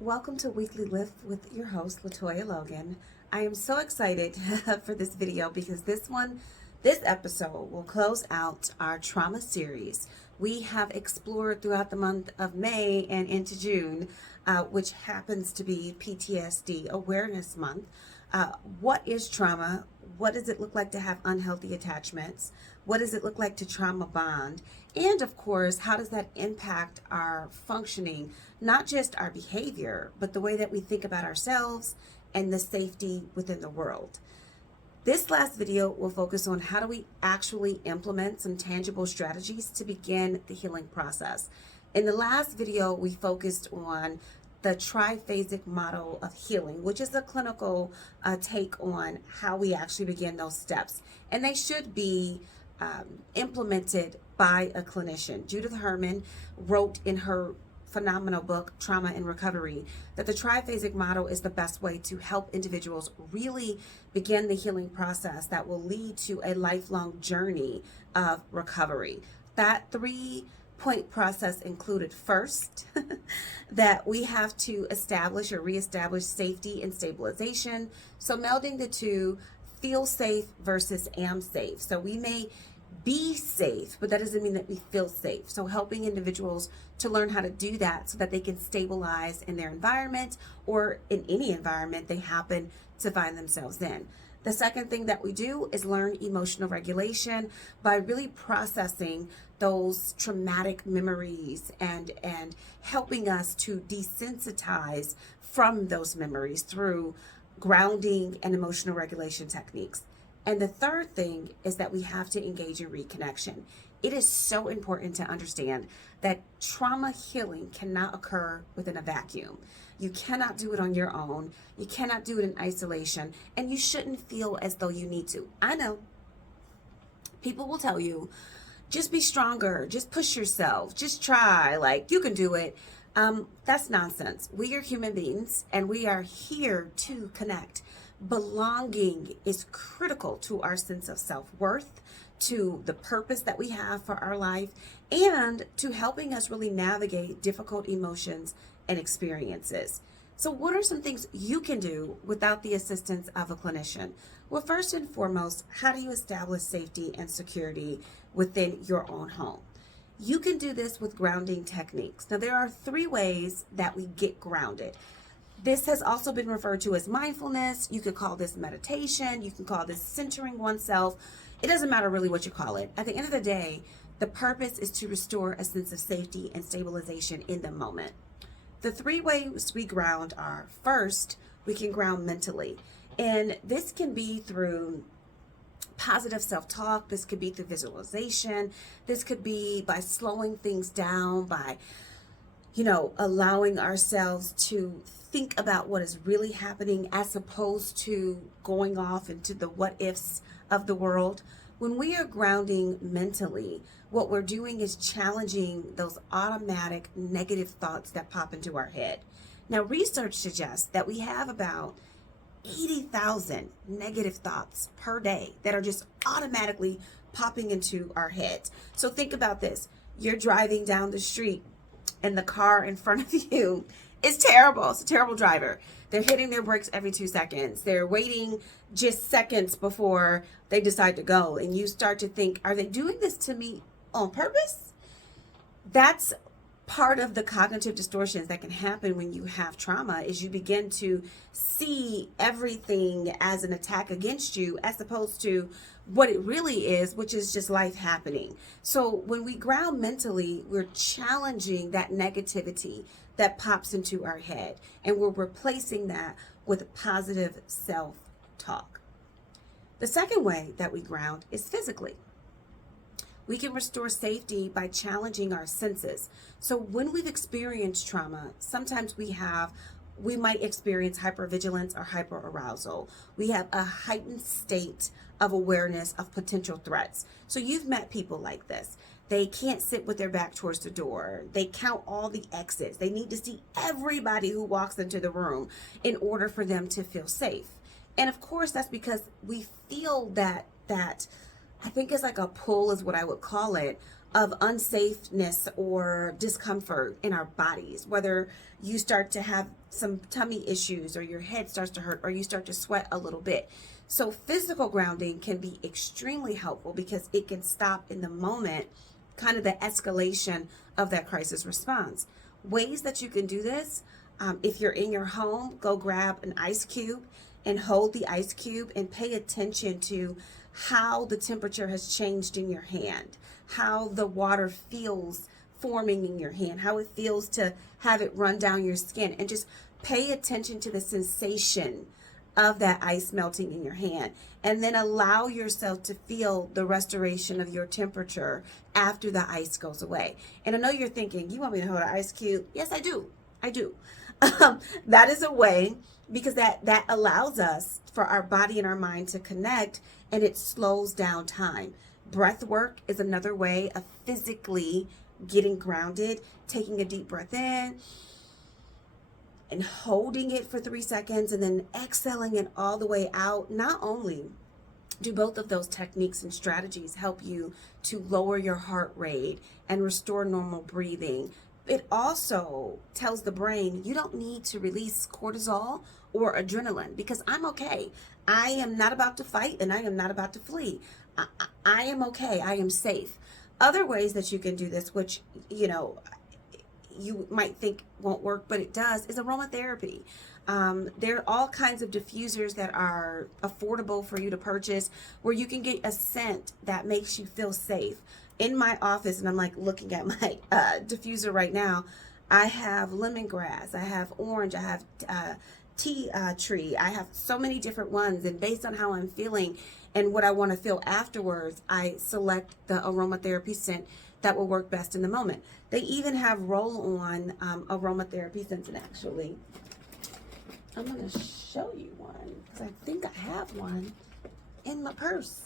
Welcome to Weekly Lift with your host, Latoya Logan. I am so excited for this video because this episode will close out our trauma series. We have explored throughout the month of May and into June, which happens to be PTSD Awareness Month. What is trauma? What does it look like to have unhealthy attachments? What does it look like to trauma bond? And of course, how does that impact our functioning, not just our behavior, but the way that we think about ourselves and the safety within the world? This last video will focus on how do we actually implement some tangible strategies to begin the healing process. In the last video, we focused on the triphasic model of healing, which is a clinical take on how we actually begin those steps. And they should be implemented by a clinician. Judith Herman wrote in her phenomenal book, Trauma and Recovery, that the triphasic model is the best way to help individuals really begin the healing process that will lead to a lifelong journey of recovery. That three-point process included first, that we have to establish or reestablish safety and stabilization. So melding the two, feel safe versus am safe. So we may be safe, but that doesn't mean that we feel safe. So helping individuals to learn how to do that so that they can stabilize in their environment or in any environment they happen to find themselves in. The second thing that we do is learn emotional regulation by really processing those traumatic memories and helping us to desensitize from those memories through grounding and emotional regulation techniques. And the third thing is that we have to engage in reconnection. It is so important to understand that trauma healing cannot occur within a vacuum. You cannot do it on your own. You cannot do it in isolation, and you shouldn't feel as though you need to. I know people will tell you, just be stronger, just push yourself, just try, like you can do it. That's nonsense. We are human beings and we are here to connect. Belonging is critical to our sense of self-worth, to the purpose that we have for our life, and to helping us really navigate difficult emotions and experiences. So what are some things you can do without the assistance of a clinician? Well, first and foremost, how do you establish safety and security within your own home? You can do this with grounding techniques. Now, there are three ways that we get grounded. This has also been referred to as mindfulness. You could call this meditation. You can call this centering oneself. It doesn't matter really what you call it. At the end of the day, the purpose is to restore a sense of safety and stabilization in the moment. The three ways we ground are, first, we can ground mentally. And this can be through positive self-talk. This could be through visualization. This could be by slowing things down, by allowing ourselves to think about what is really happening as opposed to going off into the what ifs of the world. When we are grounding mentally, what we're doing is challenging those automatic negative thoughts that pop into our head. Now, research suggests that we have about 80,000 negative thoughts per day that are just automatically popping into our heads. So think about this. You're driving down the street and the car in front of you is terrible. It's a terrible driver. They're hitting their brakes every 2 seconds. They're waiting just seconds before they decide to go. And you start to think, are they doing this to me on purpose? That's part of the cognitive distortions that can happen when you have trauma, is you begin to see everything as an attack against you as opposed to what it really is, which is just life happening. So when we ground mentally, we're challenging that negativity that pops into our head, and we're replacing that with positive self-talk. The second way that we ground is physically. We can restore safety by challenging our senses. So when we've experienced trauma, sometimes we might experience hypervigilance or hyperarousal. We have a heightened state of awareness of potential threats. So you've met people like this. They can't sit with their back towards the door. They count all the exits. They need to see everybody who walks into the room in order for them to feel safe. And of course, that's because we feel that I think it's like a pull is what I would call it, of unsafeness or discomfort in our bodies, whether you start to have some tummy issues or your head starts to hurt or you start to sweat a little bit. So physical grounding can be extremely helpful because it can stop in the moment kind of the escalation of that crisis response. Ways that you can do this, if you're in your home, go grab an ice cube and hold the ice cube and pay attention to how the temperature has changed in your hand, how the water feels forming in your hand, how it feels to have it run down your skin, and just pay attention to the sensation of that ice melting in your hand, and then allow yourself to feel the restoration of your temperature after the ice goes away. And I know you're thinking, you want me to hold an ice cube? Yes, I do. I do. That is a way, because that allows us, for our body and our mind to connect, and it slows down time. Breath work is another way of physically getting grounded, taking a deep breath in and holding it for 3 seconds and then exhaling it all the way out. Not only do both of those techniques and strategies help you to lower your heart rate and restore normal breathing, it also tells the brain you don't need to release cortisol or adrenaline, because I'm okay. I am not about to fight and I am not about to flee. I am okay. I am safe. Other ways that you can do this, which, you might think won't work, but it does, is aromatherapy. There are all kinds of diffusers that are affordable for you to purchase where you can get a scent that makes you feel safe. In my office, and I'm like looking at my diffuser right now, I have lemongrass, I have orange, I have tea tree, I have so many different ones, and based on how I'm feeling and what I want to feel afterwards, I select the aromatherapy scent that will work best in the moment. They even have roll-on aromatherapy scents, and actually, I'm going to show you one because I think I have one in my purse.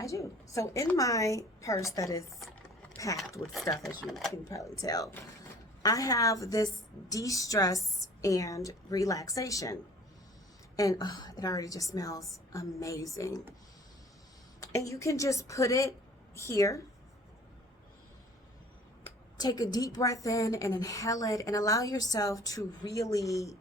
I do. So in my purse that is packed with stuff, as you can probably tell, I have this de-stress and relaxation. And it already just smells amazing. And you can just put it here. Take a deep breath in and inhale it and allow yourself to really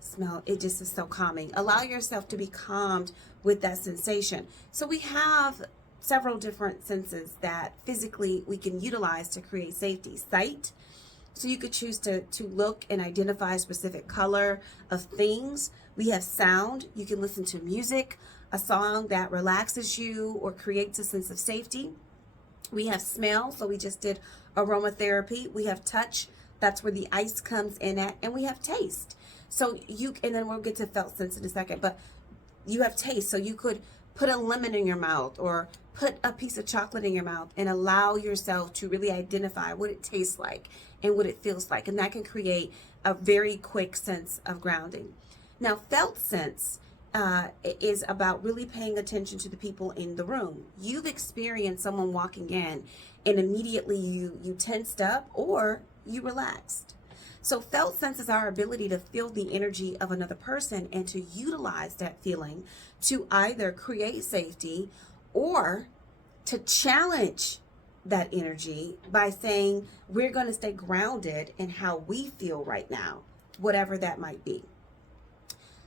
smell. It just is so calming. Allow yourself to be calmed with that sensation. So we have several different senses that physically we can utilize to create safety. Sight. So you could choose to look and identify a specific color of things. We have sound. You can listen to music, a song that relaxes you or creates a sense of safety. We have smell. So we just did aromatherapy. We have touch. That's where the ice comes in at. And we have taste. So and then we'll get to felt sense in a second, but you have taste. So you could put a lemon in your mouth or put a piece of chocolate in your mouth and allow yourself to really identify what it tastes like and what it feels like. And that can create a very quick sense of grounding. Now, felt sense is about really paying attention to the people in the room. You've experienced someone walking in and immediately you tensed up or you relaxed. So felt sense is our ability to feel the energy of another person and to utilize that feeling to either create safety or to challenge that energy by saying we're going to stay grounded in how we feel right now, whatever that might be.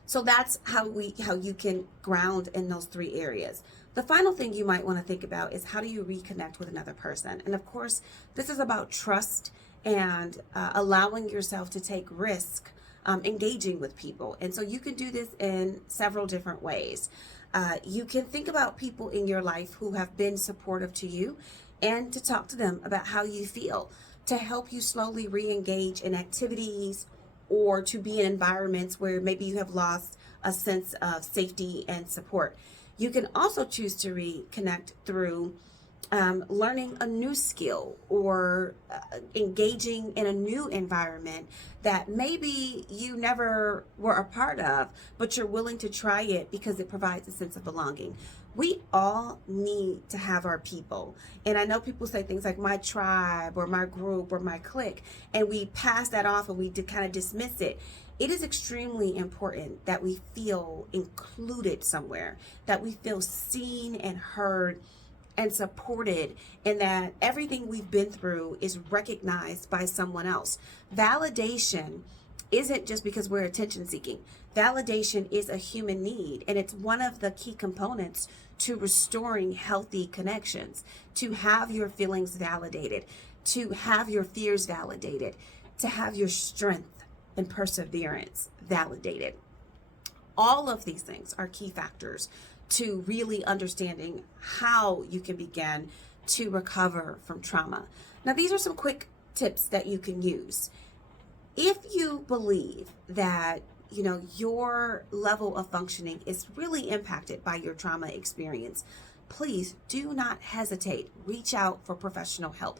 So that's how you can ground in those 3 areas. The final thing you might want to think about is how do you reconnect with another person? And of course, this is about trust and allowing yourself to take risk, engaging with people. And so you can do this in several different ways. You can think about people in your life who have been supportive to you and to talk to them about how you feel, to help you slowly re-engage in activities or to be in environments where maybe you have lost a sense of safety and support. You can also choose to reconnect through learning a new skill or engaging in a new environment that maybe you never were a part of, but you're willing to try it because it provides a sense of belonging. We all need to have our people. And I know people say things like my tribe or my group or my clique, and we pass that off and we kind of dismiss it. It is extremely important that we feel included somewhere, that we feel seen and heard and supported, and that everything we've been through is recognized by someone else. Validation isn't just because we're attention seeking. Validation is a human need, and it's one of the key components to restoring healthy connections, to have your feelings validated, to have your fears validated, to have your strength and perseverance validated. All of these things are key factors to really understanding how you can begin to recover from trauma. Now, these are some quick tips that you can use. If you believe that your level of functioning is really impacted by your trauma experience, please do not hesitate. Reach out for professional help.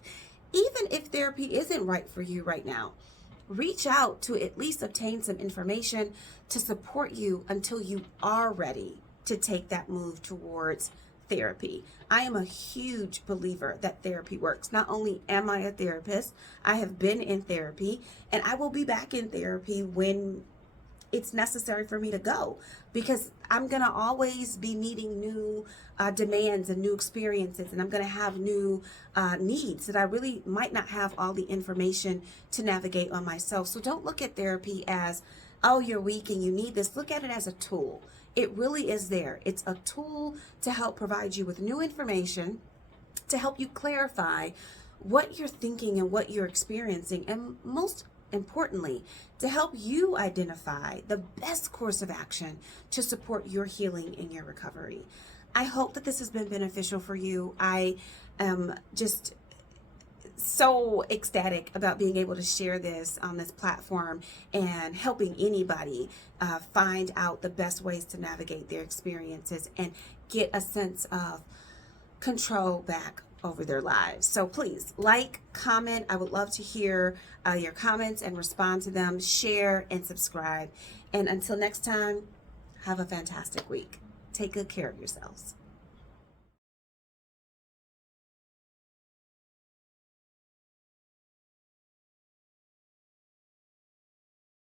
Even if therapy isn't right for you right now, reach out to at least obtain some information to support you until you are ready to take that move towards therapy. I am a huge believer that therapy works. Not only am I a therapist, I have been in therapy, and I will be back in therapy when it's necessary for me to go, because I'm going to always be meeting new demands and new experiences, and I'm going to have new needs that I really might not have all the information to navigate on myself. So don't look at therapy as, oh, you're weak and you need this. Look at it as a tool. It really is there. It's a tool to help provide you with new information, to help you clarify what you're thinking and what you're experiencing, and most importantly, to help you identify the best course of action to support your healing and your recovery. I hope that this has been beneficial for you. I am just so ecstatic about being able to share this on this platform and helping anybody find out the best ways to navigate their experiences and get a sense of control back over their lives. So please like, comment. I would love to hear your comments and respond to them. Share and subscribe. And until next time, have a fantastic week. Take good care of yourselves.